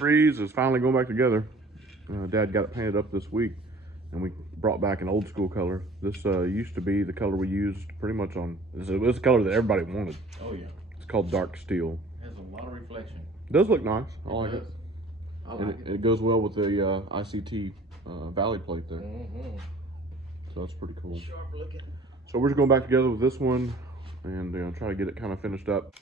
Freeze is finally going back together. Dad got it painted up this week, and we brought back an old school color. This used to be the color we used pretty much on. It was the color that everybody wanted. Oh yeah. It's called dark steel. It has a lot of reflection. It does look nice. I like it. I like And it goes well with the ICT valley plate there. So that's pretty cool. Sharp looking. So we're just going back together with this one and try to get it kind of finished up.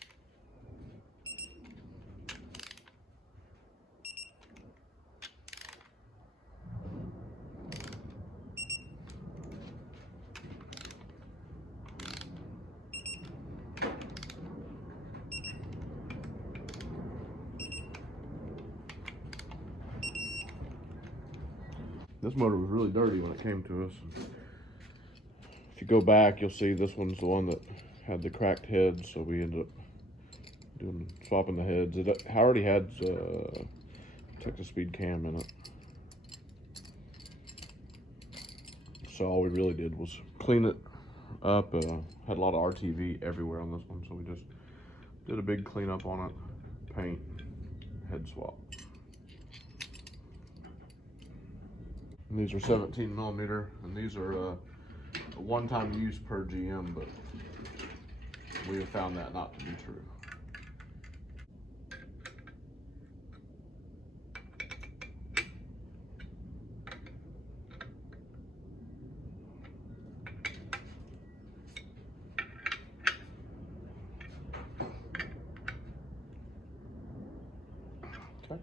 This motor was really dirty when it came to us. If you go back, you'll see this one's the one that had the cracked heads, so we ended up swapping the heads. It already had Texas speed cam in it. So all we really did was clean it up. Had a lot of RTV everywhere on this one, so we just did a big cleanup on it, paint, head swap. And these are 17 millimeter, and these are a one-time use per GM, but we have found that not to be true. Okay.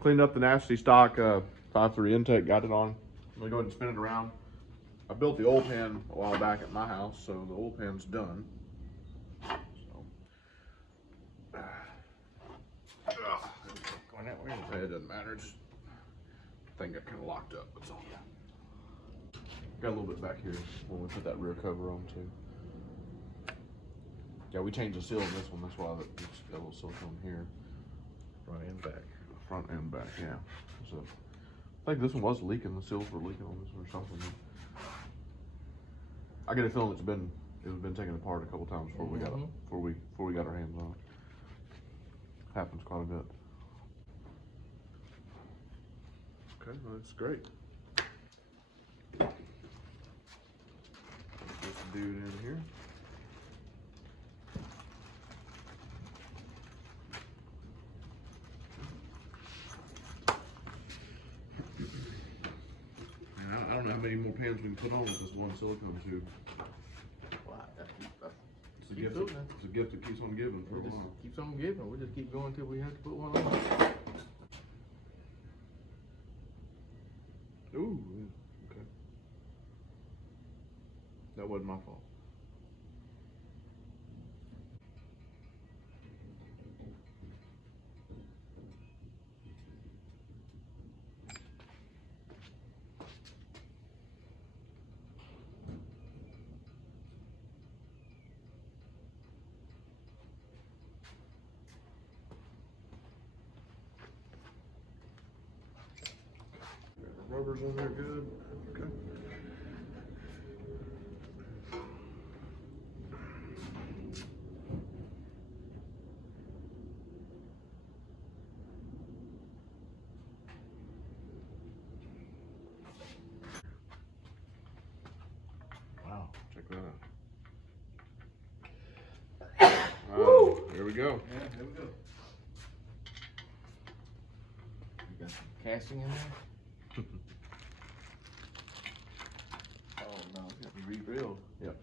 Cleaned up the nasty stock 5.3 intake, got it on. I'm gonna go ahead and spin it around. I built the oil pan a while back at my house, so the oil pan's done. Going that way. It doesn't matter. Just thing got kind of locked up. That's all. Got a little bit back here when we put that rear cover on too. Yeah, we changed the seal on this one. That's why it's got a little silicone here. Front and back. Front and back, yeah. So I think this one was leaking. The seals were leaking on this one or something. I get a feeling it was been taken apart a couple times before we got it, before we got our hands on it. Happens quite a bit. Okay, well, that's great. Put this dude in here. I don't know how many more pans we can put on with this one silicone tube. Wow, It's a gift that keeps on giving for a while. Keeps on giving. We'll just keep going until we have to put one on. Ooh, okay. That wasn't my fault. Rubbers on there good. Okay. Wow, check that out. Oh, there we go. Yeah, there we go. You got some casting in there? Oh no, it's got to be rebuilt. Yep.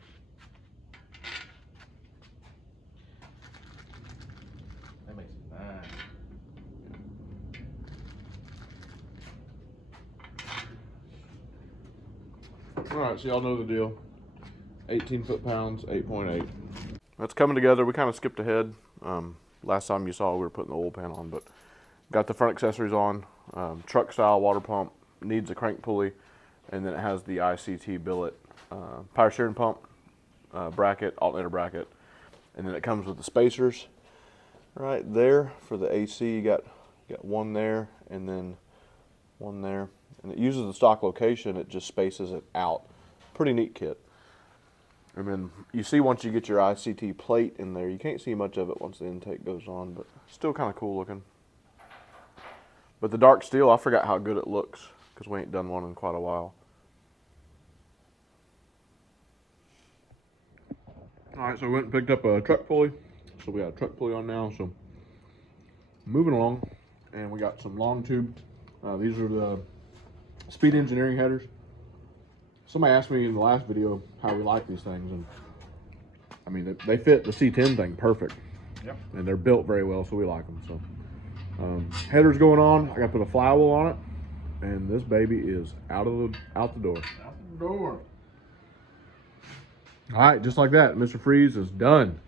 That makes it nice. All right, so y'all know the deal. 18 foot-pounds, 8.8. That's coming together. We kind of skipped ahead. Last time you saw we were putting the oil pan on, but got the front accessories on. Truck style water pump, needs a crank pulley, and then it has the ICT billet, power steering pump, bracket, alternator bracket, and then it comes with the spacers right there for the AC. You got one there and then one there, and it uses the stock location. It just spaces it out. Pretty neat kit. And then you see once you get your ICT plate in there, you can't see much of it once the intake goes on, but still kind of cool looking. But the dark steel, I forgot how good it looks because we ain't done one in quite a while. All right, so we went and picked up a truck pulley. So we got a truck pulley on now. So moving along, and we got some long tube. These are the speed engineering headers. Somebody asked me in the last video how we like these things, and I mean they fit the C10 thing perfect. Yep. And they're built very well, so we like them. So headers going on. I got to put a flywheel on it, and this baby is out the door. Out the door. All right, just like that, Mr. Freeze is done.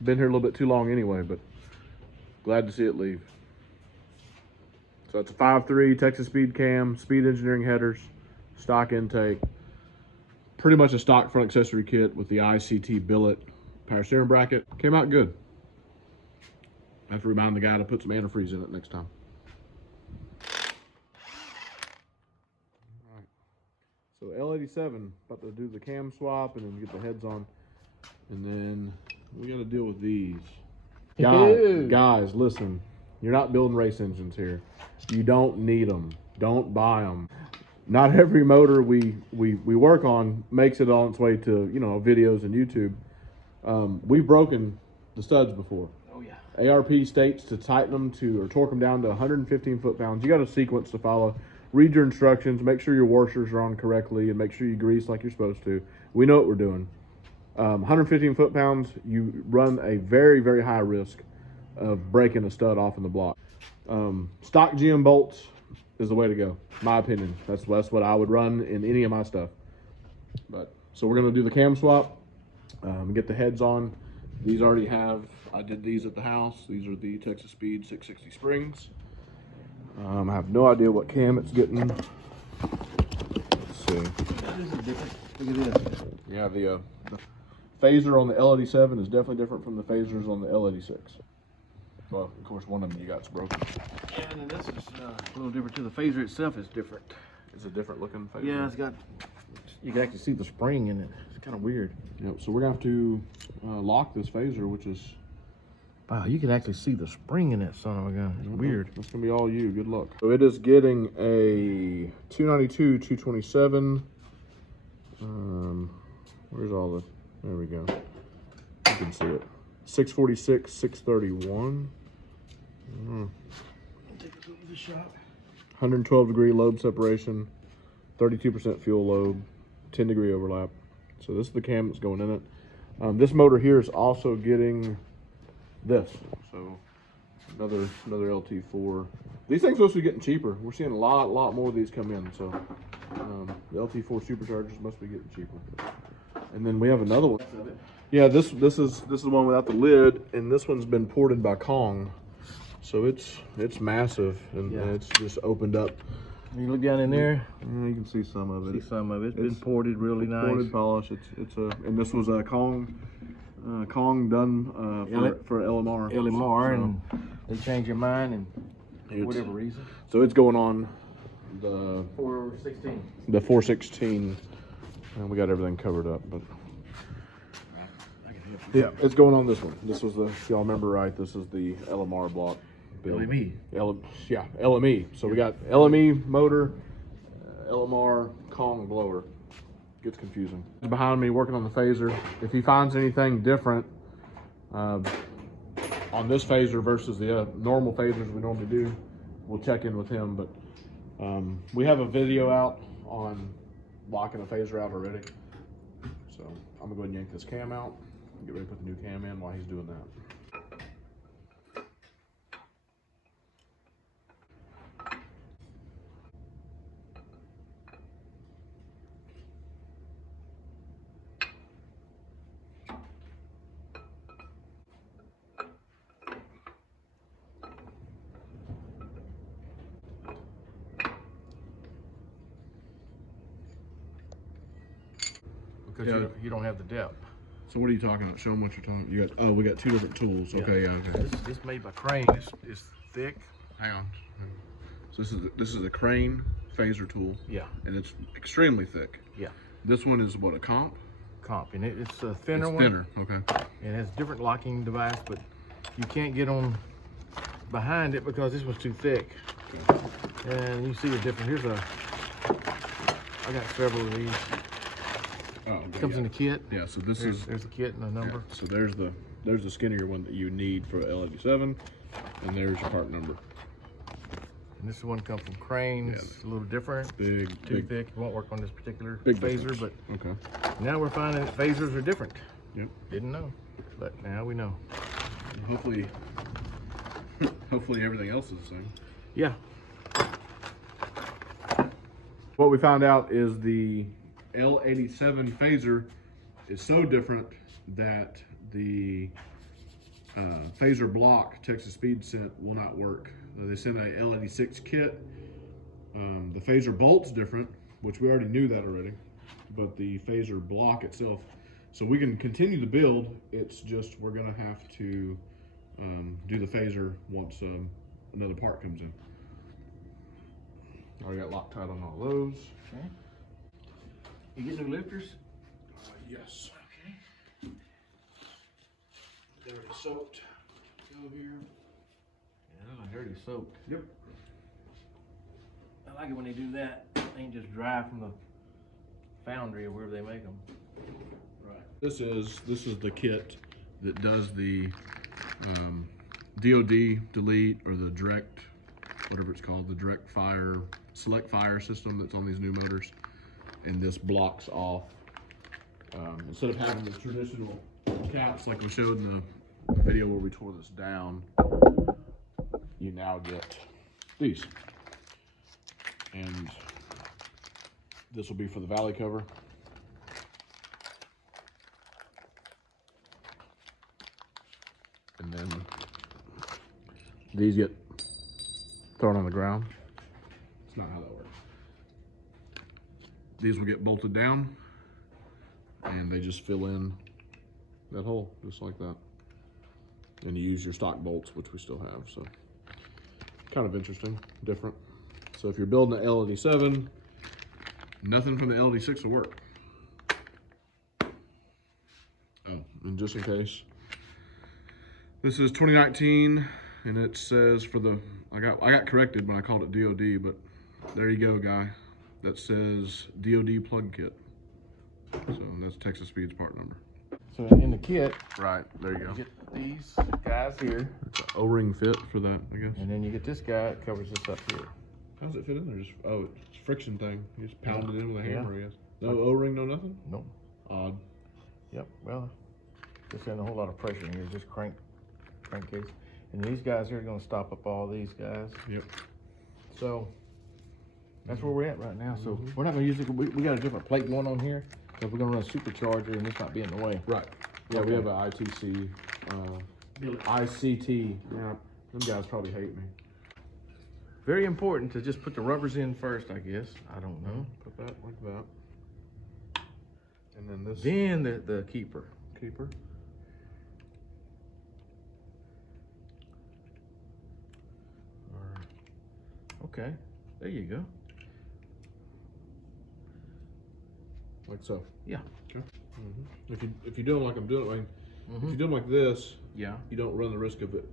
Been here a little bit too long anyway, but glad to see it leave. So it's a 5.3 Texas Speed Cam, speed engineering headers, stock intake, pretty much a stock front accessory kit with the ICT billet power steering bracket. Came out good. I have to remind the guy to put some antifreeze in it next time. So L87, about to do the cam swap and then get the heads on. And then we got to deal with these. Guys, listen, you're not building race engines here. You don't need them. Don't buy them. Not every motor we work on makes it on its way to, you know, videos and YouTube. We've broken the studs before. Oh yeah. ARP states to tighten them to or torque them down to 115 foot-pounds. You got a sequence to follow. Read your instructions, make sure your washers are on correctly, and make sure you grease like you're supposed to. We know what we're doing. 115 foot-pounds, you run a very, very high risk of breaking a stud off in the block. Stock GM bolts is the way to go, my opinion. That's what I would run in any of my stuff. But so we're gonna do the cam swap, get the heads on. These already have, I did these at the house. These are the Texas Speed 660 springs. I have no idea what cam it's getting. Let's see. This is different. Look at this. Yeah, the phaser on the L87 is definitely different from the phasers on the L86. Well, of course, one of them you got's broken. And then this is a little different too. The phaser itself is different. It's a different looking phaser. Yeah, it's got. You can actually see the spring in it. It's kind of weird. Yep. So we're gonna have to lock this phaser, which is. Wow, you can actually see the spring in that son of a gun. It's weird. That's gonna be all you. Good luck. So it is getting a 292, 227. Where's all the? There we go. You can see it. 646, 631. Take a look at the shot. 112 degree lobe separation, 32% fuel load, 10 degree overlap. So this is the cam that's going in it. This motor here is also getting this. So another LT4. These things are supposed to be getting cheaper. We're seeing a lot more of these come in. So the LT4 superchargers must be getting cheaper. And then we have another one. Yeah, this is the one without the lid, and this one's been ported by Kong. So it's massive, and it's just opened up. You look down in there. Yeah, you can see some of it. See some of it. It's been ported really nice. Ported polish. And this was a Kong done for LMR. LMR, and they changed their mind and for whatever reason. So it's going on the 416. The 416, and we got everything covered up, but. Yeah, it's going on this one. This was the, if y'all remember right, this is the LMR block build. LME. LME. So we got LME motor, LMR Kong blower. Gets confusing. He's behind me working on the phaser. If he finds anything different on this phaser versus the normal phasers we normally do, we'll check in with him. But we have a video out on locking a phaser out already. So I'm gonna go ahead and yank this cam out. Get ready to put the new cam in while he's doing that. Because you don't have the depth. So what are you talking about? Show them what you're talking about. You got, we got two different tools. Okay, yeah, okay. This made by Crane. It's thick. Hang on. So this is a Crane phaser tool. Yeah. And it's extremely thick. Yeah. This one is what, a comp? Comp, and it's a thinner one. Thinner, okay. And it has a different locking device, but you can't get on behind it because this one's too thick. And you see the difference. Here's a, I got several of these. Oh, okay, Comes in the kit. Yeah, so this There's a kit and a number. Yeah, so there's the skinnier one that you need for L87, and there's your part number. And this one comes from Cranes. Yeah. A little different. Big, Too big, thick. It won't work on this particular big phaser, difference. but Okay. now we're finding that phasers are different. Yep. Didn't know, but now we know. Hopefully, hopefully everything else is the same. Yeah. What we found out is the L87 phaser is so different that the phaser block Texas Speed sent will not work. They sent a L86 kit. The phaser bolt's different, which we already knew that already, but the phaser block itself, so we can continue the build. It's just we're gonna have to do the phaser once another part comes in. Already got Loctite on all those. Okay. You get new lifters? Yes. Okay. They're soaked. Go here. Yeah, they're already soaked. Yep. I like it when they do that. They ain't just dry from the foundry or wherever they make them. Right. This is the kit that does the DoD delete or the direct, whatever it's called, the direct fire, select fire system that's on these new motors. And this blocks off, instead of having the traditional caps like we showed in the video where we tore this down, you now get these. And this will be for the valley cover. And then these get thrown on the ground. It's not how that works. These will get bolted down and they just fill in that hole just like that. And you use your stock bolts, which we still have, so kind of interesting, different. So if you're building an L87, nothing from the L86 will work. Oh, and just in case, this is 2019, and it says for the, I got corrected when I called it DoD, but there you go, guy. That says DoD plug kit. So that's Texas Speed's part number. So in the kit, Right, there you go. you get these guys here, It's an O-ring fit for that, I guess. and then you get this guy that covers this up here. How does it fit in there? Just, oh, it's a friction thing. You just pound it in with a Yeah. hammer, I guess. No O-ring, no nothing? Nope. Odd. Yep. Well, just ain't a whole lot of pressure in here. Just crankcase. And these guys here are going to stop up all these guys. Yep. So that's where we're at right now. So we're not going to use it. We got a different plate going on here because we're going to run a supercharger and this might be in the way. Right. Yeah, we Okay. have an ITC, ICT. Yeah, them guys probably hate me. Very important to just put the rubbers in first, I guess. I don't know. Put that like that. And then this Then the keeper. keeper. Okay. There you go. Like so. Yeah. Okay. If you do them like I'm doing it, like, if you do them like this, Yeah. you don't run the risk of it.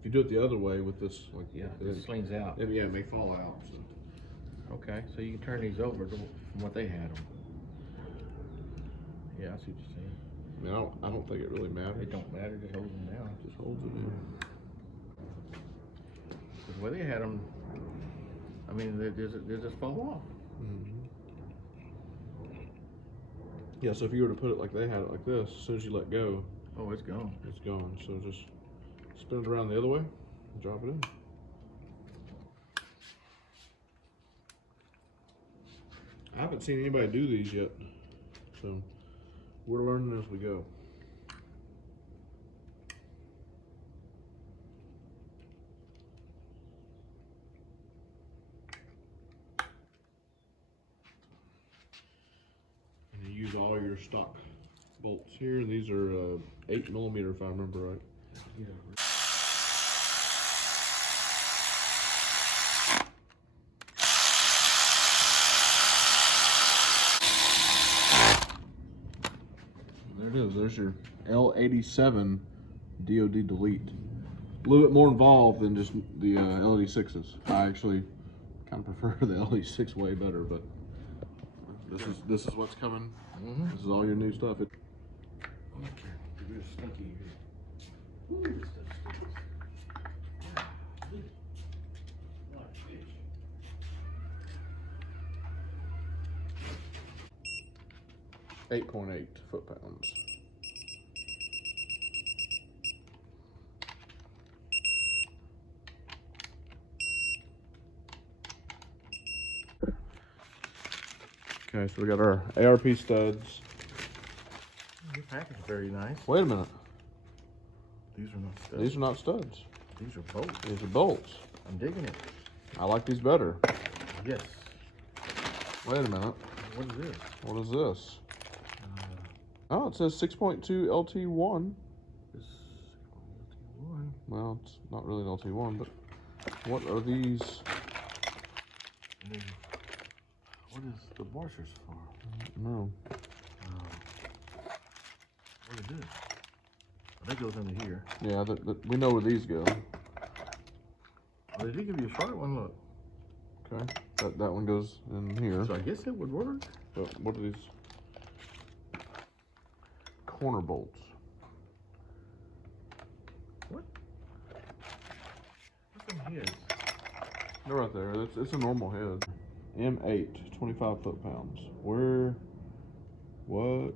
If you do it the other way with this, like Yeah. it, It slings out. yeah, it may fall out. So. Okay. So you can turn these over to from what they had them. Yeah, I see what you're saying. I mean, I don't think it really matters. It don't matter. Just hold them down. It just holds it in. The way they had them, I mean, they just fall off. Yeah, so if you were to put it like they had it like this, as soon as you let go, Oh, it's gone. it's gone. So just spin it around the other way and drop it in. I haven't seen anybody do these yet, so we're learning as we go. And you use all your stock bolts here. These are 8mm if I remember right. There it is. There's your L87 DoD delete. a little bit more involved than just the LED 6s. I actually kind of prefer the LED 6 way better, but this is what's coming. This is all your new stuff. Stinky. 8.8 foot-pounds. Okay, so we got our ARP studs. Your package is very nice. Wait a minute. These are not studs. These are not studs. These are bolts. These are bolts. I'm digging it. I like these better. Yes. Wait a minute. What is this? What is this? Oh, it says 6.2 LT1. This one. Well, it's not really an LT1, but what are these? What is the washers for? No. What is this? Oh, that goes into here. Yeah, we know where these go. Oh, did he give you a short one? Look. Okay, that one goes in here. So I guess it would work. But what are these? Corner bolts. What? What's in here? They're right there. It's a normal head. M8, 25 foot-pounds. Where? What?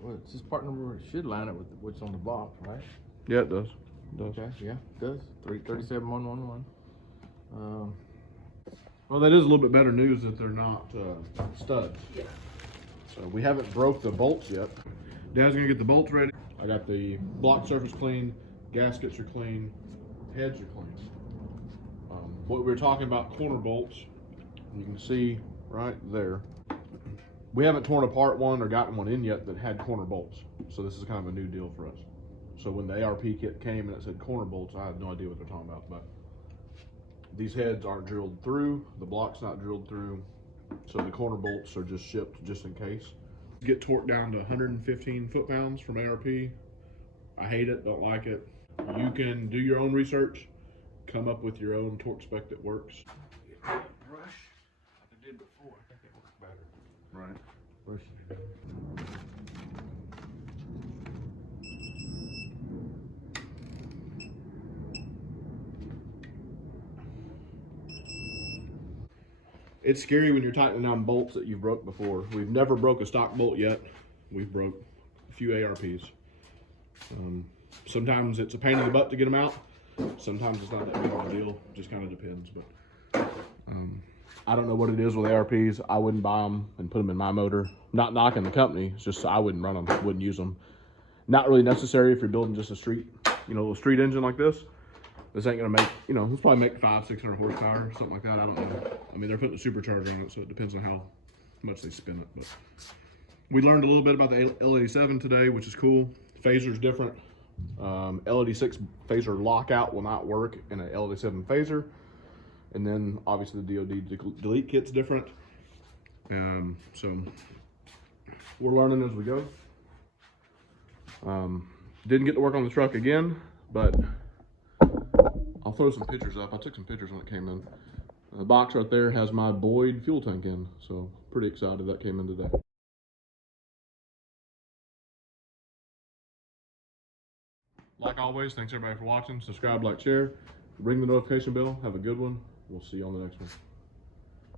Well, it's this part number. It should line up with what's on the box, right? Yeah, it does. It does. Okay, yeah, it does. 337111. Well, that is a little bit better news that they're not studs. Yeah. So we haven't broke the bolts yet. Dad's gonna get the bolts ready. I got the block surface clean, gaskets are clean, heads are clean. What we were talking about, corner bolts, you can see right there. We haven't torn apart one or gotten one in yet that had corner bolts. So this is kind of a new deal for us. So when the ARP kit came and it said corner bolts, I had no idea what they're talking about, but these heads aren't drilled through, the block's not drilled through, so the corner bolts are just shipped just in case. Get torqued down to 115 foot-pounds from ARP. I hate it, don't like it. You can do your own research, come up with your own torque spec that works. Brush like I did before. I think it works better. Right. Brush. It's scary when you're tightening down bolts that you've broke before. We've never broke a stock bolt yet. We've broke a few ARPs. Sometimes it's a pain in the butt to get them out. Sometimes it's not that big of a deal. Just kind of depends. But I don't know what it is with ARPs. I wouldn't buy them and put them in my motor. Not knocking the company. It's just I wouldn't run them. Wouldn't use them. Not really necessary if you're building just a street, little street engine like this. This ain't gonna make, it's probably make 500-600 horsepower, something like that. I don't know. I mean, they're putting a supercharger on it, so it depends on how much they spin it. But we learned a little bit about the L87 today, which is cool. Phaser's different. L86 phaser lockout will not work in an L87 phaser. And then obviously the DoD delete kit's different. So we're learning as we go. Didn't get to work on the truck again, but I'll throw some pictures up. I took some pictures when it came in. The box right there has my Boyd fuel tank in, so pretty excited that came in today. Like always, thanks everybody for watching. Subscribe, like, share, ring the notification bell. Have a good one. We'll see you on the next one.